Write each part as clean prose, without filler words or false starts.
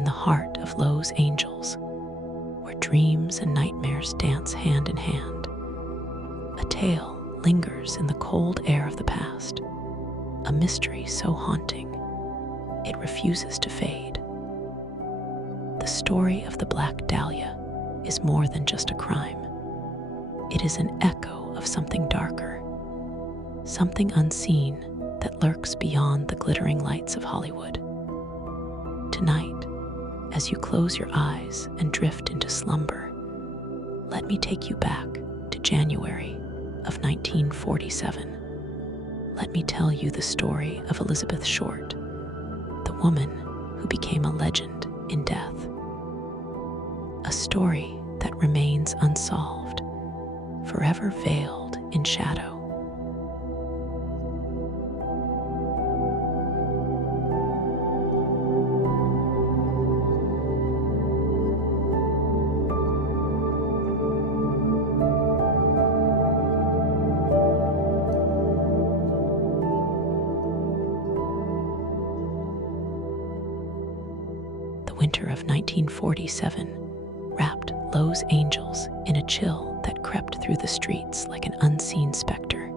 in the heart of Los Angeles, where dreams and nightmares dance hand in hand. A tale lingers in the cold air of the past, a mystery so haunting it refuses to fade. The story of the Black Dahlia is more than just a crime. It is an echo of something darker, something unseen that lurks beyond the glittering lights of Hollywood. Tonight, as you close your eyes and drift into slumber, let me take you back to January of 1947. Let me tell you the story of Elizabeth Short, the woman who became a legend in death. A story that remains unsolved, forever veiled in shadow. The winter of 1947 wrapped Los Angeles in a chill that crept through the streets like an unseen specter.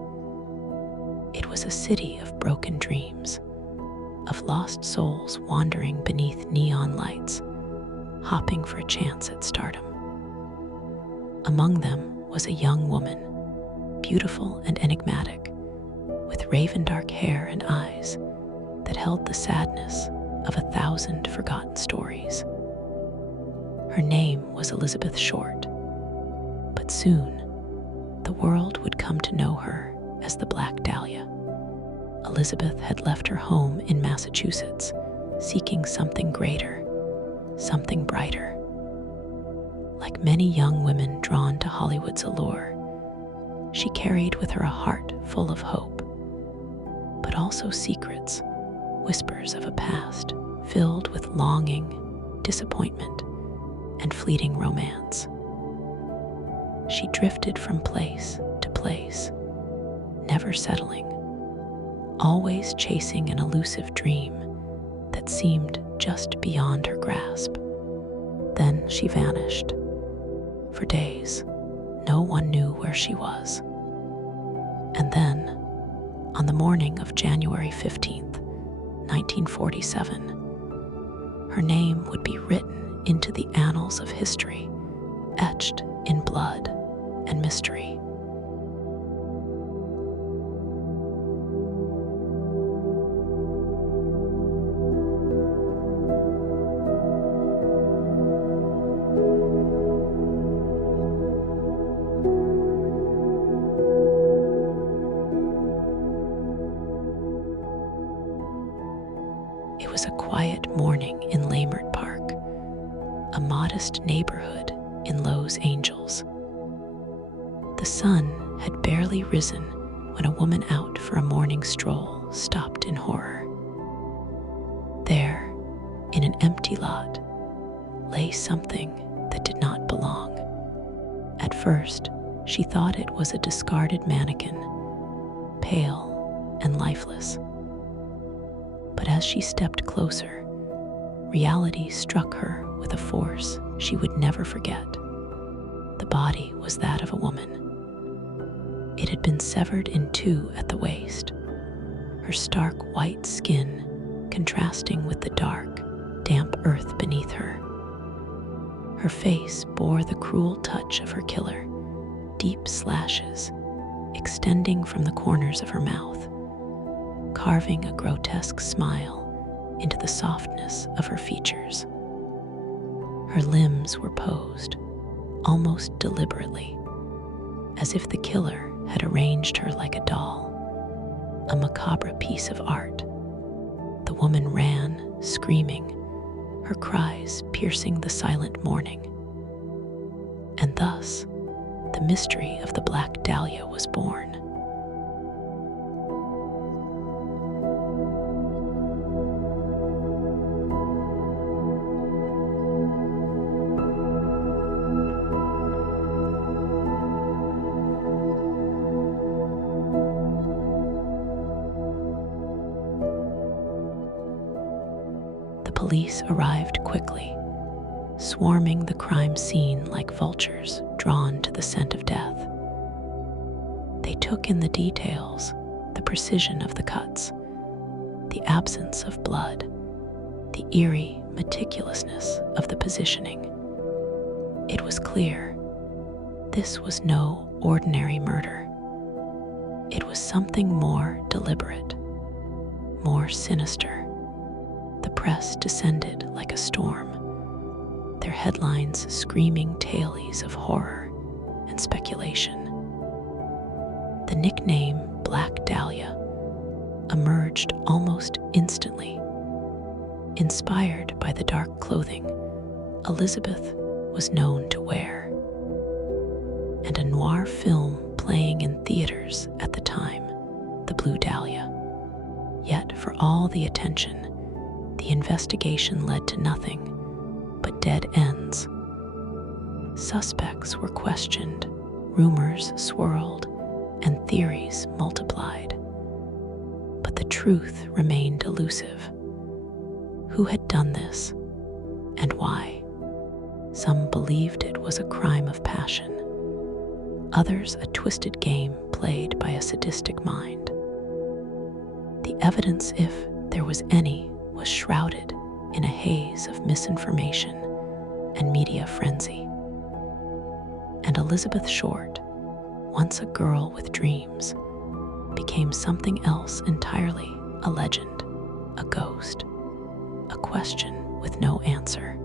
It was a city of broken dreams, of lost souls wandering beneath neon lights, hopping for a chance at stardom. Among them was a young woman, beautiful and enigmatic, with raven dark hair and eyes that held the sadness of 1,000 forgotten stories. Her name was Elizabeth Short, but soon the world would come to know her as the Black Dahlia. Elizabeth had left her home in Massachusetts, seeking something greater, something brighter. Like many young women drawn to Hollywood's allure, she carried with her a heart full of hope, but also secrets, whispers of a past filled with longing, disappointment, and fleeting romance. She drifted from place to place, never settling, always chasing an elusive dream that seemed just beyond her grasp. Then she vanished. For days, no one knew where she was. And then, on the morning of January 15th, 1947, her name would be written into the annals of history, etched in blood and mystery. It was a quiet morning in Leimert Park, a modest neighborhood in Los Angeles. The sun had barely risen when a woman out for a morning stroll stopped in horror. There, in an empty lot, lay something that did not belong. At first, she thought it was a discarded mannequin, pale and lifeless. But as she stepped closer, reality struck her with a force she would never forget. The body was that of a woman. It had been severed in two at the waist, her stark white skin contrasting with the dark, damp earth beneath her. Her face bore the cruel touch of her killer, deep slashes extending from the corners of her mouth, carving a grotesque smile into the softness of her features. Her limbs were posed, almost deliberately, as if the killer had arranged her like a doll, a macabre piece of art. The woman ran, screaming, her cries piercing the silent morning. And thus, the mystery of the Black Dahlia was born. police arrived quickly, swarming the crime scene like vultures drawn to the scent of death. They took in the details, the precision of the cuts, the absence of blood, the eerie meticulousness of the positioning. It was clear this was no ordinary murder. It was something more deliberate, more sinister. The press descended like a storm, their headlines screaming tales of horror and speculation. The nickname Black Dahlia emerged almost instantly. Inspired by the dark clothing Elizabeth was known to wear, and a noir film playing in theaters at the time, The Blue Dahlia. Yet, for all the attention, the investigation led to nothing but dead ends. Suspects were questioned, rumors swirled, and theories multiplied. But the truth remained elusive. Who had done this, and why? Some believed it was a crime of passion, others a twisted game played by a sadistic mind. The evidence, if there was any, was shrouded in a haze of misinformation and media frenzy. And Elizabeth Short, once a girl with dreams, became something else entirely, a legend, a ghost, a question with no answer.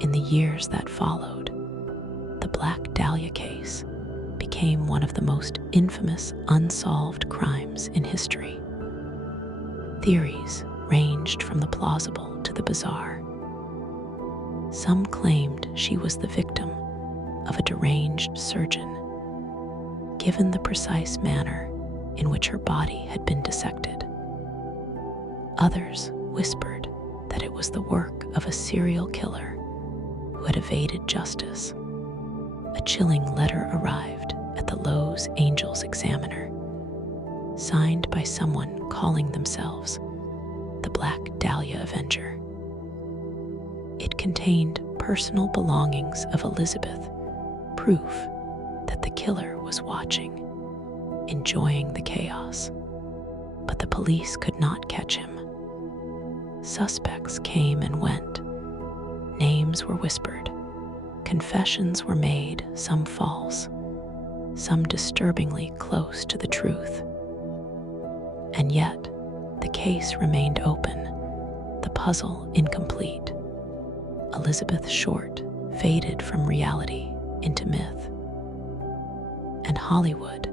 In the years that followed, the Black Dahlia case became one of the most infamous unsolved crimes in history. Theories ranged from the plausible to the bizarre. Some claimed she was the victim of a deranged surgeon, given the precise manner in which her body had been dissected. Others whispered that it was the work of a serial killer who had evaded justice. A chilling letter arrived at the Los Angeles Examiner, signed by someone calling themselves the Black Dahlia Avenger. It contained personal belongings of Elizabeth, proof that the killer was watching, enjoying the chaos. But the police could not catch him. Suspects came and went. Names were whispered. Confessions were made, some false, some disturbingly close to the truth. And yet, the case remained open, the puzzle incomplete. Elizabeth Short faded from reality into myth. And Hollywood,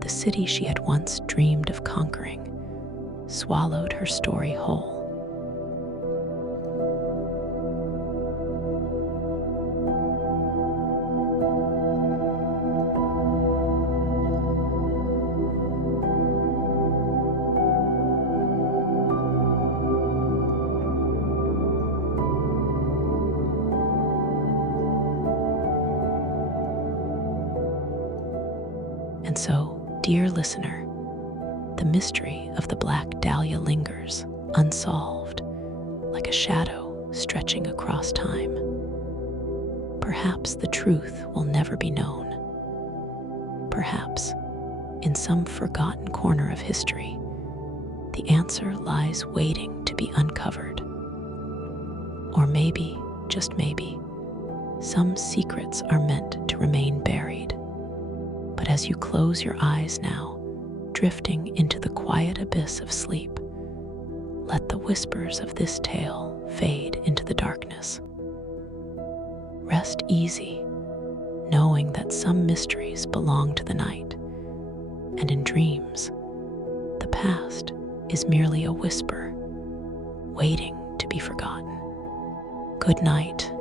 the city she had once dreamed of conquering, swallowed her story whole. And so, dear listener, the mystery of the Black Dahlia lingers, unsolved, like a shadow stretching across time. Perhaps the truth will never be known. Perhaps, in some forgotten corner of history, the answer lies waiting to be uncovered. Or maybe, just maybe, some secrets are meant to remain buried. But as you close your eyes now, drifting into the quiet abyss of sleep, let the whispers of this tale fade into the darkness. Rest easy, knowing that some mysteries belong to the night, and in dreams, the past is merely a whisper, waiting to be forgotten. Good night.